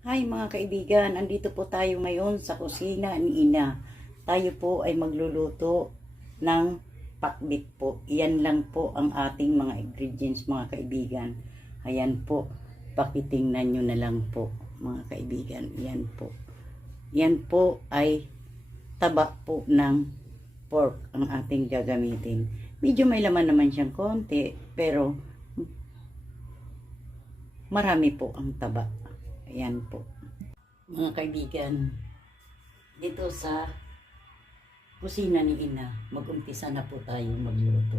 Hi mga kaibigan, andito po tayo ngayon sa kusina ni Ina. Tayo po ay magluluto ng pakbit po. Iyan lang po ang ating mga ingredients mga kaibigan. Ayan po, pakitingnan nyo na lang po mga kaibigan. Iyan po. Iyan po ay taba po ng pork ang ating gagamitin. Medyo may laman naman siyang konti, pero marami po ang taba. Ayan po. Mga kaibigan, dito sa kusina ni Ina, mag-umpisa na po tayo magluto.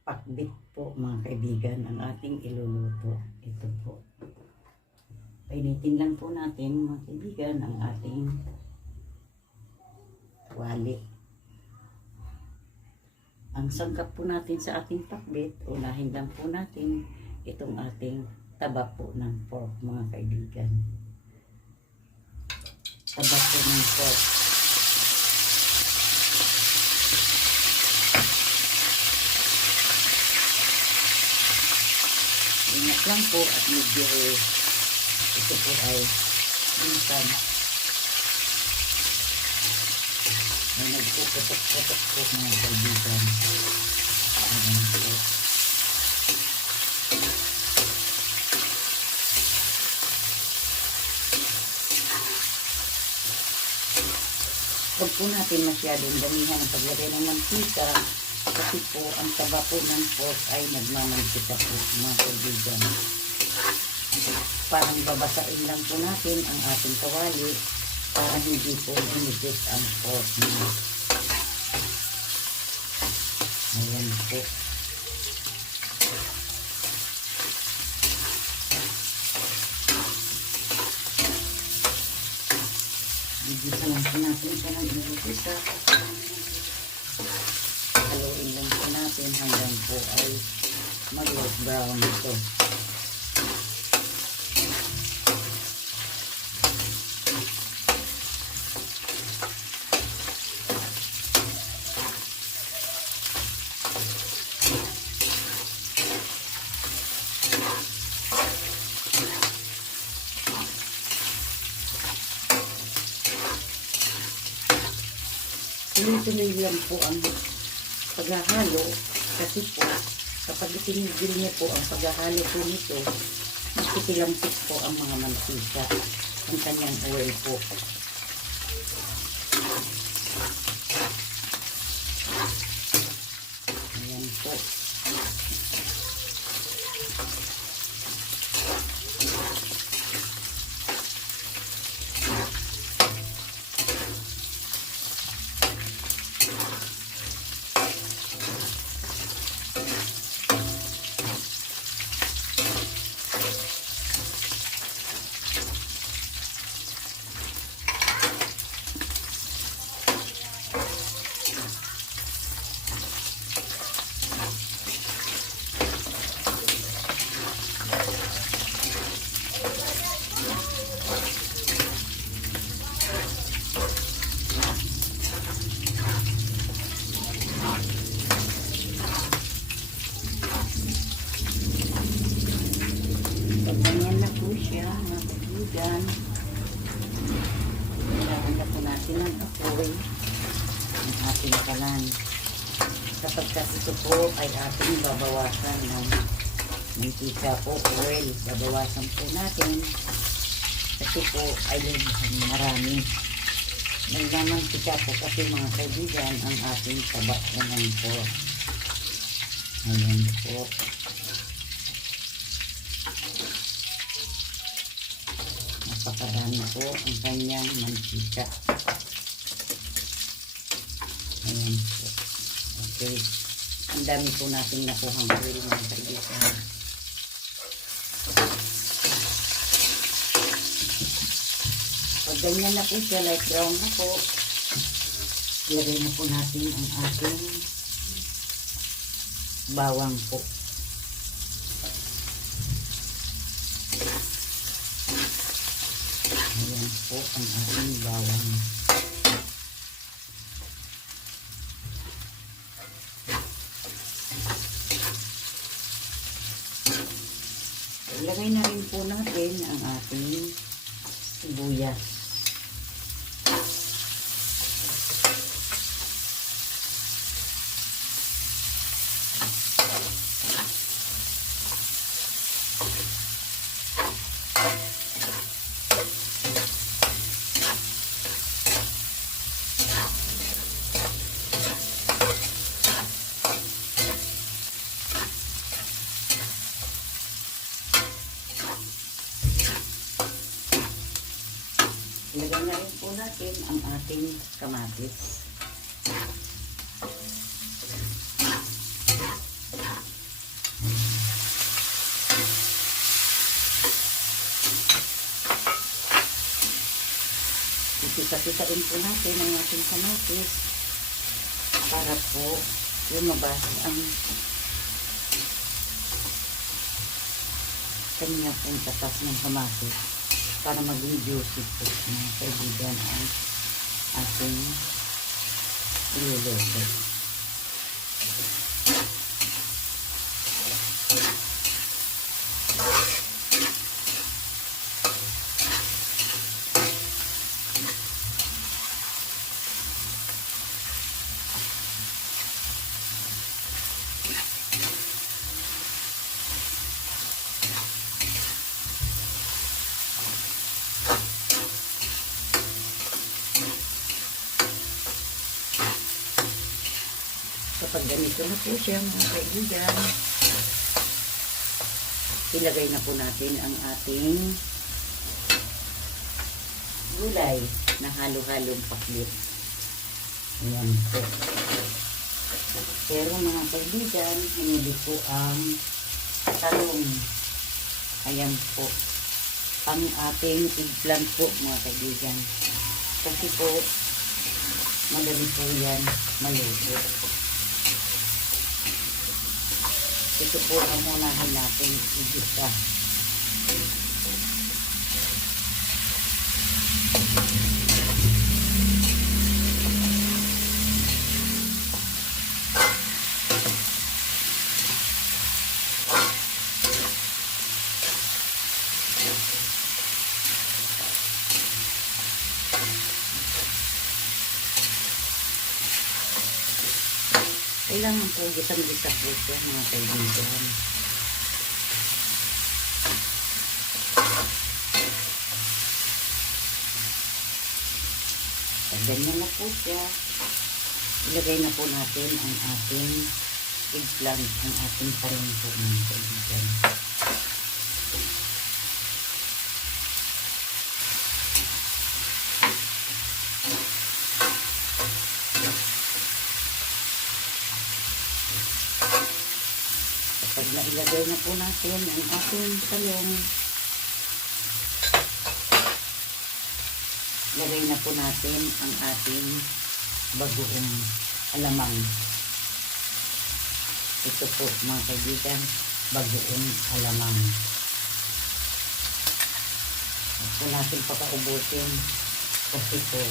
Pakbit po mga kaibigan ang ating iluluto. Ito po. Painitin lang po natin mga kaibigan ang ating wali. Ang sangkap po natin sa ating pakbit, unahin lang po natin itong ating taba po ng pork mga kaibigan. Taba po ng pork. Ingat lang po at medyo ito po ay minsan may nagpuputok-putok po mga kaibigan. Ayan po. Huwag po natin masyadong damihan ang paglagay ng mantika kasi po ang taba po ng pork ay nagmamantika po mga kaibigan. Parang babasain lang po natin ang ating kawali para hindi po inipis ang pork niya. Ayan po. Igisa lang po natin siya ng igisa. Haluin lang po natin hanggang po ay mag-light brown ito. Tuloy-tuloy lang po ang paghahalo kasi po kapag itinigil niyo po ang paghahalo po nito, makikilambot po ang mga mantika, ang kanyang oil po. Ayan po. Ganyan na po siya mga kaibigan. Kailangan na po natin ng apoy ang ating kalan. Kapag kasi ito po ay ating babawasan ng mantika po, oil. Babawasan po natin kasi po ay marami. Nagmamantika po kasi mga kaibigan ang ating taba ng pork. Ayan po. Napakadami po ang kanyang mantika. Ayan po. Okay. Ang dami po natin nakuhang oil mga kaibigan. Pag ganyan na po siya, light brown na po, ilagay na po natin ang ating bawang po. Ayan po ang ating bawang. Ilagay na rin po natin ang ating sibuyas. Ilagay na rin po natin ang ating kamatis. Ipisa-pisain po natin ang ating kamatis para po lumabas ang kanya pong tatas ng kamatis para maging juicy po mga kaibigan ang ating iluluto. Kapag ganito na po siya mga kaibigan, ilagay na po natin ang ating gulay na halo-halong pakbit. Ayan po. Pero mga kaibigan, hinuli po ang talong. Ayan po. Ang ating eggplant po mga kaibigan. Kasi po, madali po yan maluto. Ito po ang munahin natin igisa. Kailangan po gisang-gisa po siya mga kaibigan. At ganyan na po siya. Ilagay na po natin ang ating eggplant, ang ating talong po mga kaibigan. Pag nailagay na po natin ang ating talong, lagay na po natin ang ating bagoong alamang. Ito po mga kaibigan, bagoong alamang. At po natin pakaubusin kasi po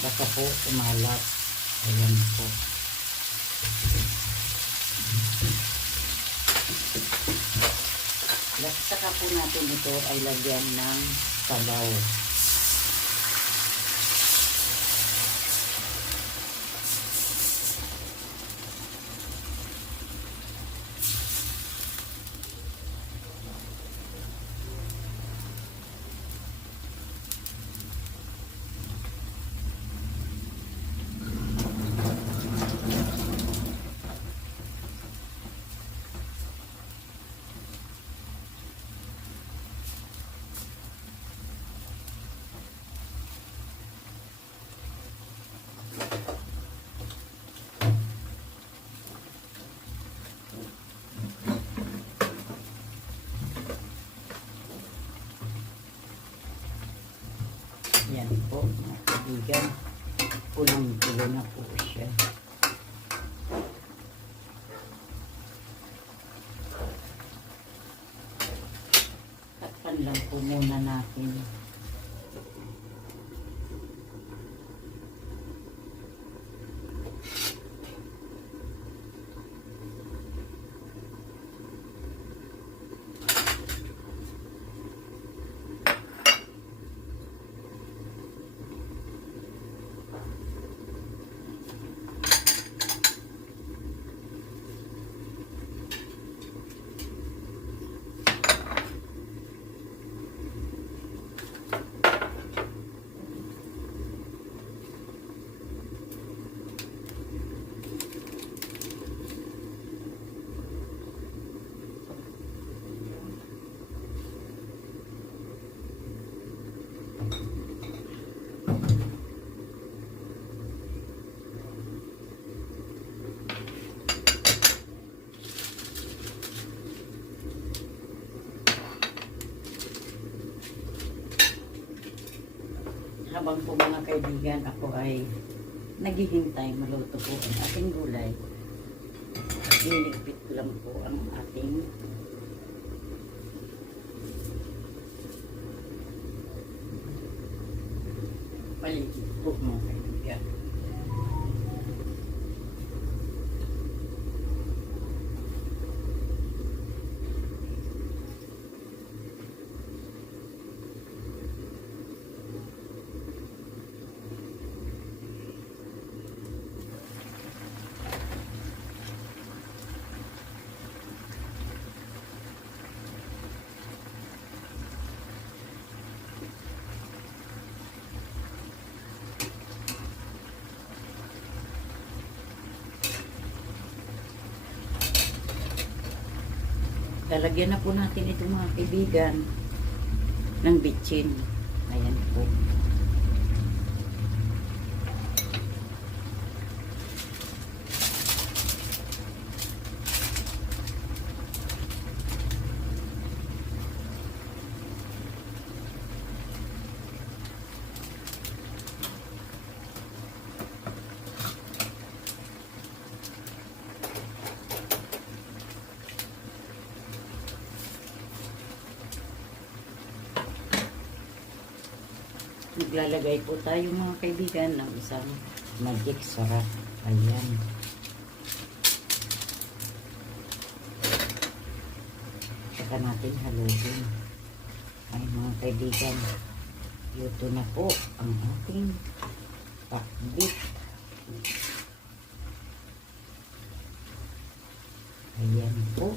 baka po umalat. Ayan po. Saka po natin ito ay lagyan ng sabaw. Yan po mga kaibigan, pulang-pulo na po siya. Takpan lang po muna natin. habang po mga kaibigan ako ay naghihintay maluto po ang ating gulay, liligpit ko lang po ang ating paligid po mga kaibigan. Lalagyan na po natin ito mga kaibigan ng bitchin. Ayan po. Naglalagay po tayo mga kaibigan ng isang magic sarap. Ayan. Saka natin haluin. Ay mga kaibigan, luto na po ang ating pakbit. Ayan po.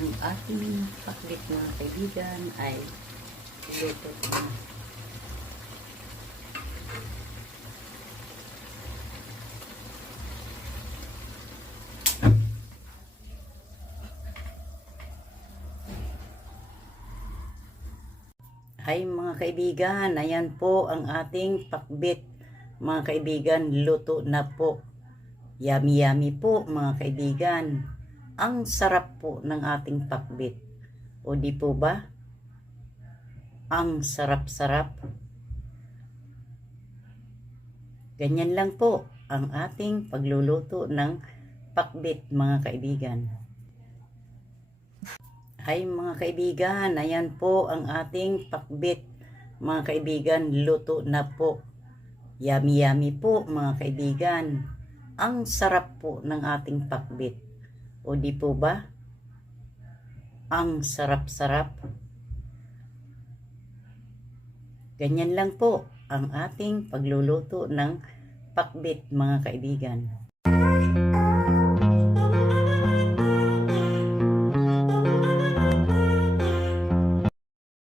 Ang ating pakbit mga kaibigan ay luto na. Ay mga kaibigan, ayan po ang ating pakbit. Mga kaibigan, luto na po. Yummy yummy po mga kaibigan. Ang sarap po ng ating pakbit. O di po ba? Ang sarap-sarap. Ganyan lang po ang ating pagluluto ng pakbit mga kaibigan. Ay mga kaibigan, ayan po ang ating pakbit. Mga kaibigan, luto na po. Yummy yummy po mga kaibigan. Ang sarap po ng ating pakbit. O di po ba? Ang sarap-sarap. Ganyan lang po ang ating pagluluto ng pakbit mga kaibigan.